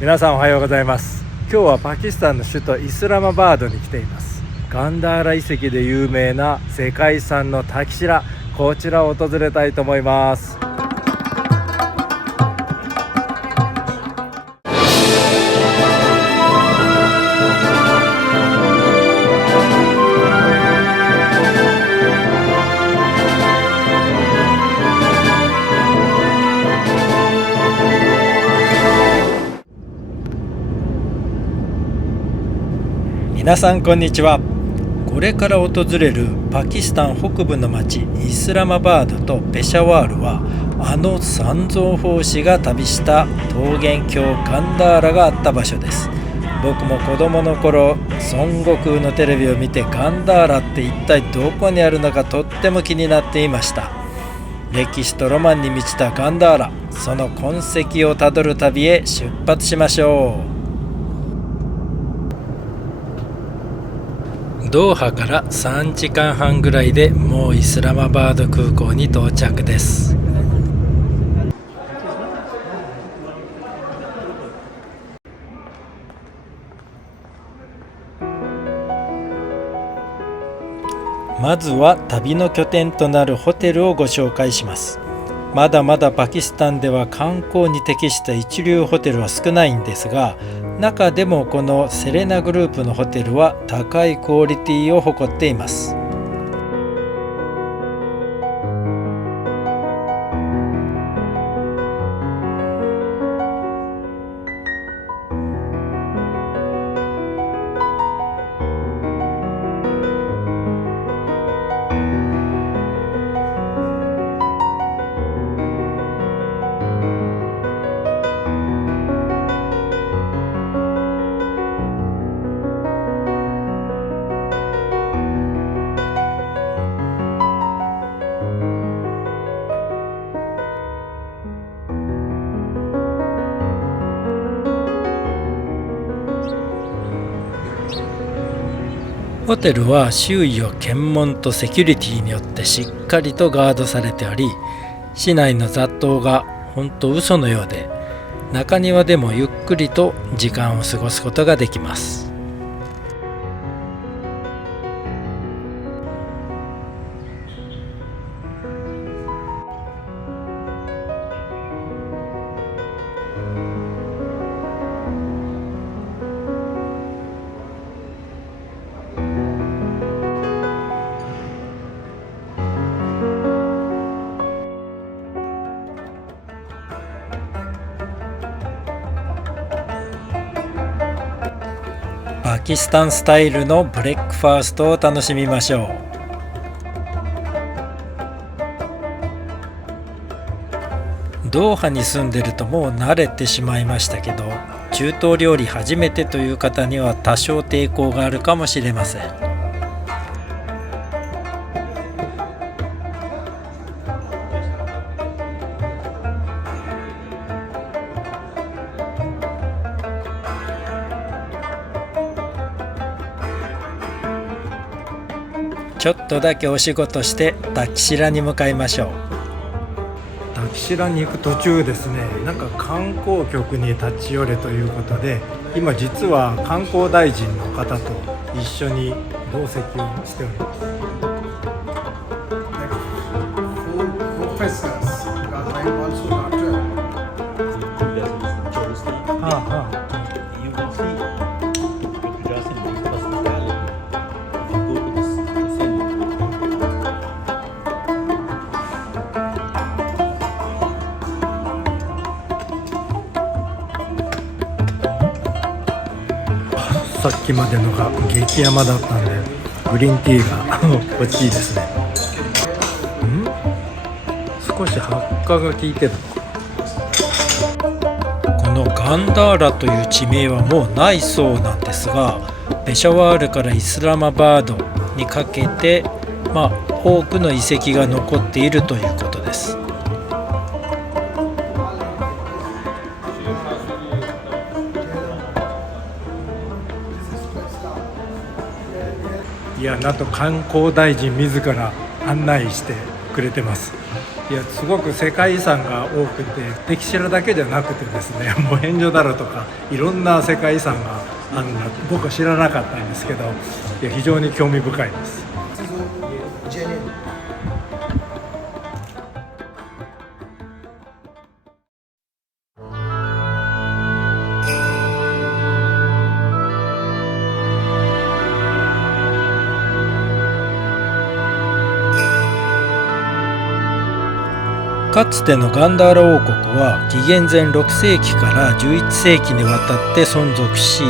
皆さんおはようございます。今日はパキスタンの首都イスラマバードに来ています。ガンダーラ遺跡で有名な世界遺産のタキシラ、こちらを訪れたいと思います。皆さんこんにちは。これから訪れるパキスタン北部の町イスラマバードとペシャワールは、あの三蔵法師が旅した桃源郷ガンダーラがあった場所です。僕も子供の頃、孫悟空のテレビを見てガンダーラって一体どこにあるのかとっても気になっていました。歴史とロマンに満ちたガンダーラ、その痕跡をたどる旅へ出発しましょう。ドーハから3時間半ぐらいでもうイスラマバード空港に到着です。まずは旅の拠点となるホテルをご紹介します。まだまだパキスタンでは観光に適した一流ホテルは少ないんですが、中でもこのセレナグループのホテルは高いクオリティを誇っています。ホテルは周囲を検問とセキュリティによってしっかりとガードされており、市内の雑踏が本当嘘のようで、中庭でもゆっくりと時間を過ごすことができます。パキスタンスタイルのブレックファーストを楽しみましょう。ドーハに住んでるともう慣れてしまいましたけど、中東料理初めてという方には多少抵抗があるかもしれません。ちょっとだけお仕事してタキシラに向かいましょう。タキシラに行く途中ですね、なんか観光局に立ち寄れということで、今実は観光大臣の方と一緒に同席をしております。さっきまでのが激甘だったんで、グリーンティーが欲しいですね。少し発火が効いてる。このガンダーラという地名はもうないそうなんですが、ペシャワールからイスラマバードにかけて、多くの遺跡が残っているということです。いや、なんと観光大臣自ら案内してくれてます。いや、すごく世界遺産が多くて、歴史だけじゃなくてですね、モヘンジョダロとかいろんな世界遺産があるのは僕は知らなかったんですけど、いや非常に興味深いです。かつてのガンダーラ王国は紀元前6世紀から11世紀にわたって存続し、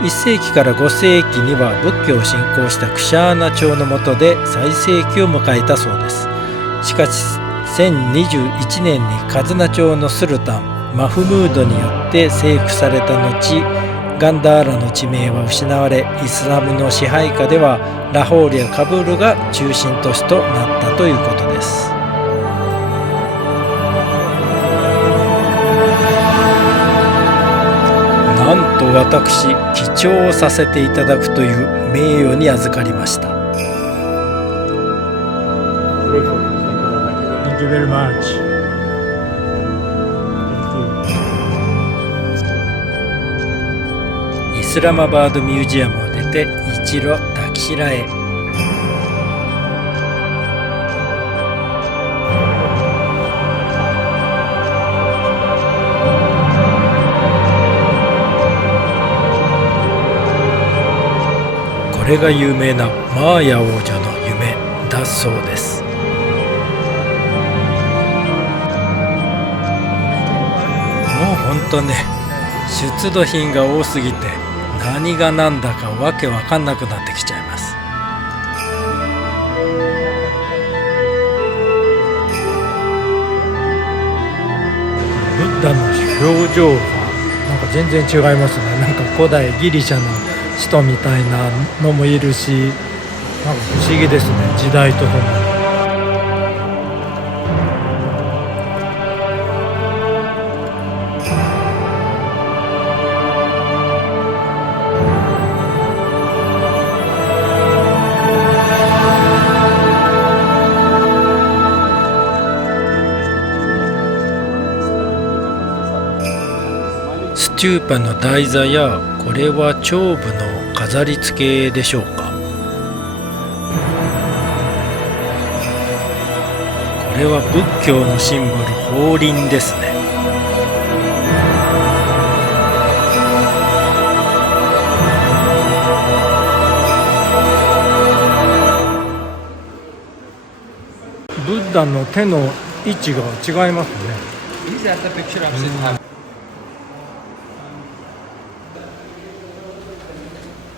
1世紀から5世紀には仏教を信仰したクシャーナ朝の下で最盛期を迎えたそうです。しかし1021年にカズナ朝のスルタンマフムードによって征服された後、ガンダーラの地名は失われ、イスラムの支配下ではラホールやカブールが中心都市となったということです。なんと私、記帳をさせていただくという名誉に預かりました。Thank you very much. イスラマバードミュージアムを出て一路タキシラへ。これが有名なマーヤ王女の夢だそうです。もうほんとね、出土品が多すぎて何が何だかわけわかんなくなってきちゃいます。ブッダの表情がなんか全然違いますね。なんか古代ギリシャの人みたいなのもいるし、なんか不思議ですね、時代とともに。スチューパの台座や、これは頂部の飾り付けでしょうか。これは仏教のシンボル、法輪ですね。ブッダの手の位置が違いますね。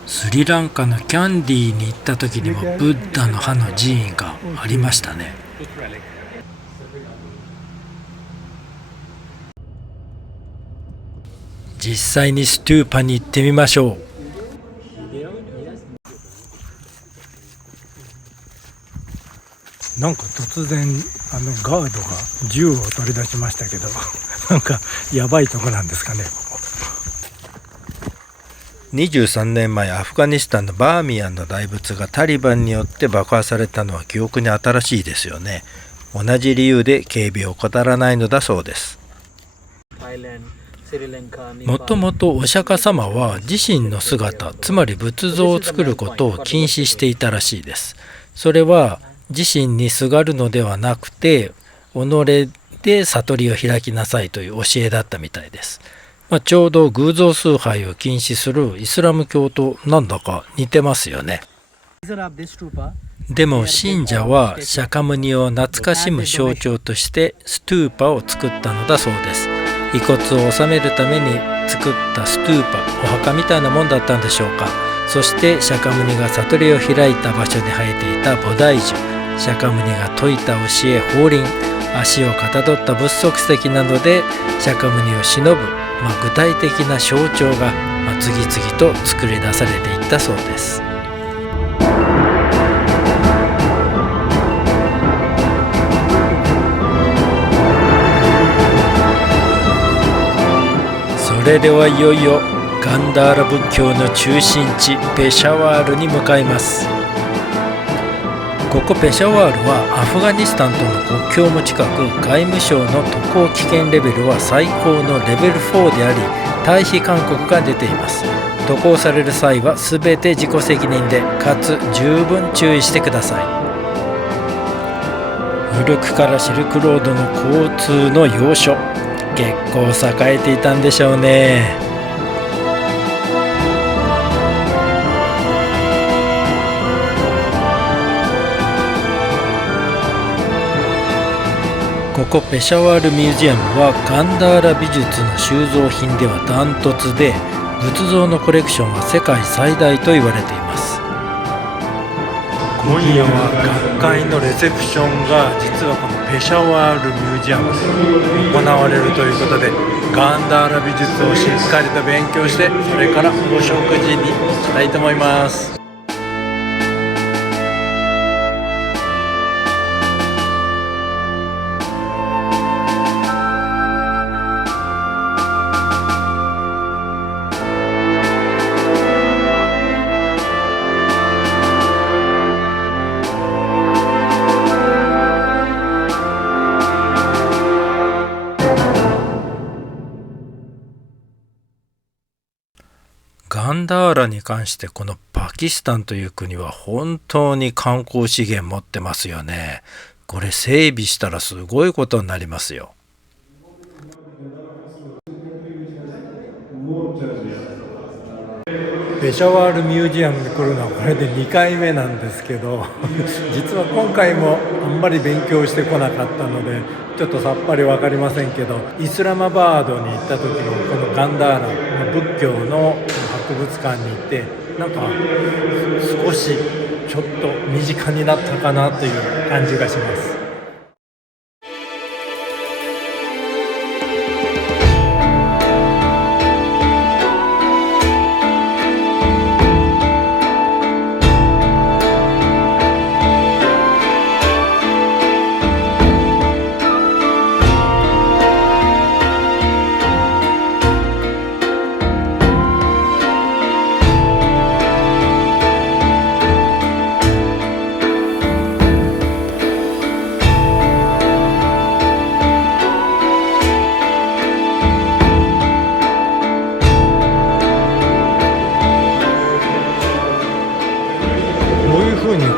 スリランカのキャンディーに行った時にもブッダの歯の寺院がありましたね。実際にストゥーパに行ってみましょう。なんか突然ガードが銃を取り出しましたけどなんかやばいとこなんですかね。23年前、アフガニスタンのバーミヤンの大仏がタリバンによって爆破されたのは記憶に新しいですよね。同じ理由で警備を怠らないのだそうです。もともとお釈迦様は自身の姿、つまり仏像を作ることを禁止していたらしいです。それは自身にすがるのではなくて、己で悟りを開きなさいという教えだったみたいです。ちょうど偶像崇拝を禁止するイスラム教となんだか似てますよね。でも信者はシャカムニを懐かしむ象徴としてストゥーパを作ったのだそうです。遺骨を納めるために作ったストゥーパ、お墓みたいなもんだったんでしょうか。そしてシャカムニが悟りを開いた場所に生えていた菩提樹、シャカムニが説いた教え法輪、足をかたどった仏足石などでシャカムニを偲ぶ、具体的な象徴が、次々と作り出されていったそうです。それではいよいよガンダーラ仏教の中心地ペシャワールに向かいます。ここペシャワールはアフガニスタンとの国境も近く、外務省の渡航危険レベルは最高のレベル4であり、退避勧告が出ています。渡航される際は全て自己責任で、かつ十分注意してください。古くからシルクロードの交通の要所、結構栄えていたんでしょうね。ここペシャワールミュージアムはガンダーラ美術の収蔵品ではダントツで、仏像のコレクションは世界最大と言われています。今夜は学会のレセプションが実はこのペシャワールミュージアムで行われるということで、ガンダーラ美術をしっかりと勉強して、それからお食事に行きたいと思います。ガンダーラに関してこのパキスタンという国は本当に観光資源持ってますよね。これ整備したらすごいことになりますよ。ペシャワールミュージアムに来るのはこれで2回目なんですけど実は今回もあんまり勉強してこなかったのでちょっとさっぱり分かりませんけど、イスラマバードに行った時にこのガンダーラ仏教の博物館に行って、なんか少しちょっと身近になったかなという感じがします。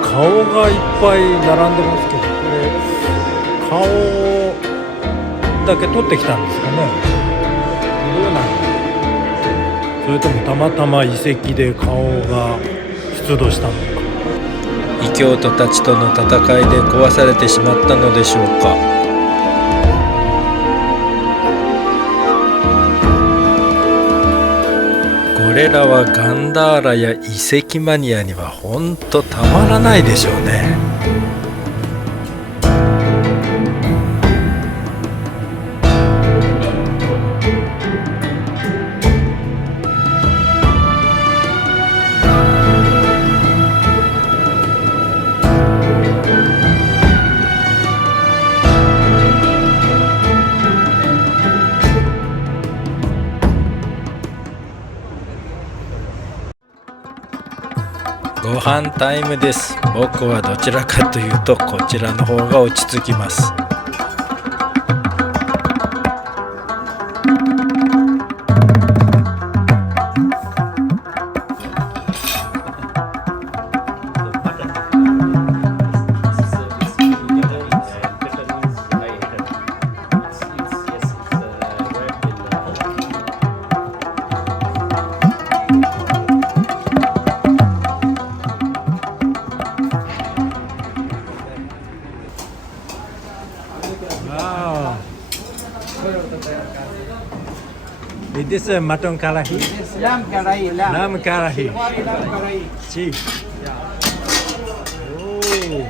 顔がいっぱい並んでますけど、これ顔だけ取ってきたんですかね。どうなんだ、それともたまたま遺跡で顔が出土したのか。異教徒たちとの戦いで壊されてしまったのでしょうか。これらはガンダーラや遺跡マニアにはほんとたまらないでしょうね。ご飯タイムです。僕はどちらかというとこちらの方が落ち着きます。This is mutton karahi. Lamb karahi, lamb. Lamb karahi. Lamb karahi. Cheap. Oh.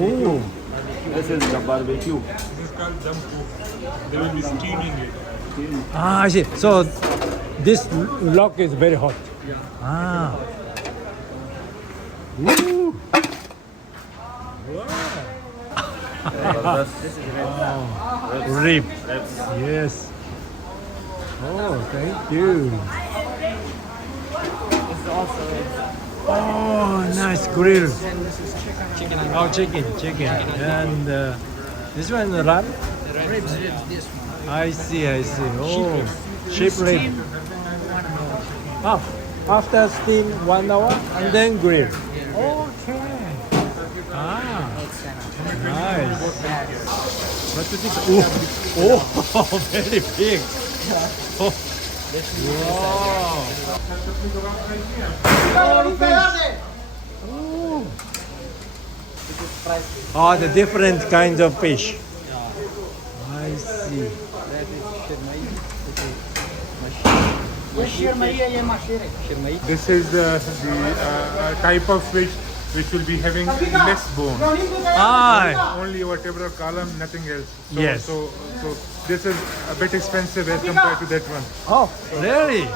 Oh. This is the barbecue. This is called dum cook. They will be steaming it. Ah, I see. So this log is very hot. Ah. Woo. Wow. Oh, rib. Yes. Oh, thank you. Oh, nice grill. Oh, chicken. And this one lamb? Ribs, this one. I see. Oh, sheep rib. Ah, after steam 1 hour and then grill. Okay. Ah, nice. What is this? Oh, very big. Oh. Wow. Oh, the different kinds of fish. I see. This is the type of fish which will be having less bone. Ah, Only whatever column, nothing else. So, Yes. So this is a bit expensive as compared to that one. oh, really?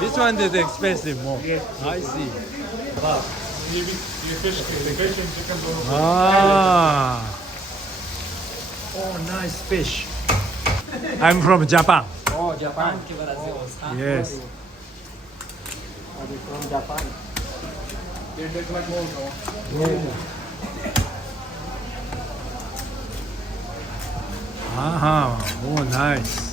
This one is expensive more. I see. Fish and chicken bone. Ah. Oh, nice fish. I'm from Japan. Oh, Japan. Yes. From Japan. Oh, nice.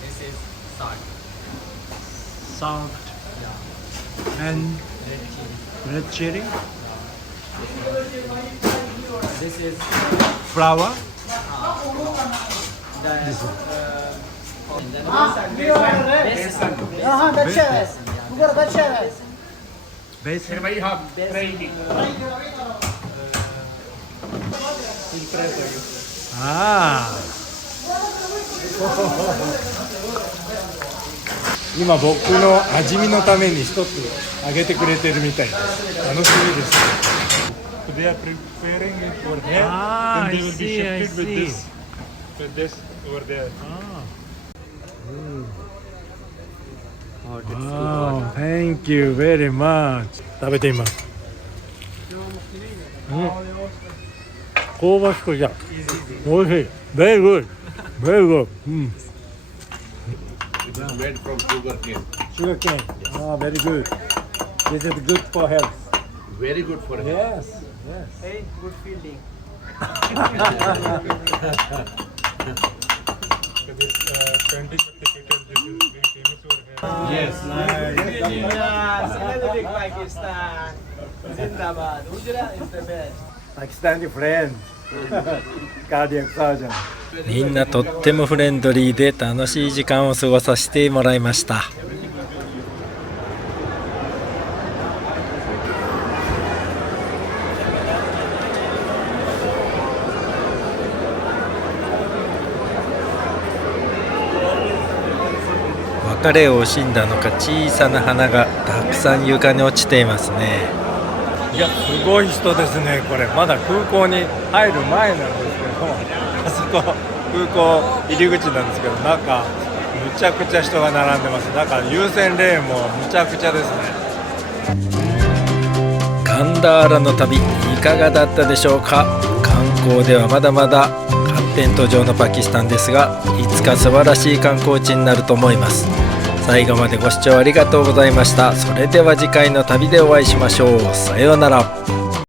This is salt. Salt and red chili, This is flour. this one. Basil. Ah. 今僕の味見のために一つあげてくれてるみたいです。楽しみです。 So they are preparing it for here. Ah, then they I will be see, I shifted see. with this over there. Wow, thank you very much. 食べてみます。香ばしくじゃ。おいしい。Very good. Very good. It is made from sugarcane. Sugarcane. Ah, very good. This is good for health. Very good for health. Yes. Hey, good fielding. So this painting of the kettle, this is very famous over here. Yes. Another big Pakistan. Zindabad. Ujra is the best. Pakistani friend. Cardiac surgeon. みんなとってもフレンドリーで楽しい時間を過ごさせてもらいました。別れを惜しんだのか小さな花がたくさん床に落ちていますね。いや、すごい人ですね。これまだ空港に入る前なんですけど、あそこ空港入り口なんですけど、中むちゃくちゃ人が並んでます。だから優先レーンもむちゃくちゃですね。ガンダーラの旅いかがだったでしょうか。観光ではまだまだ発展途上のパキスタンですが、いつか素晴らしい観光地になると思います。最後までご視聴ありがとうございました。それでは次回の旅でお会いしましょう。さようなら。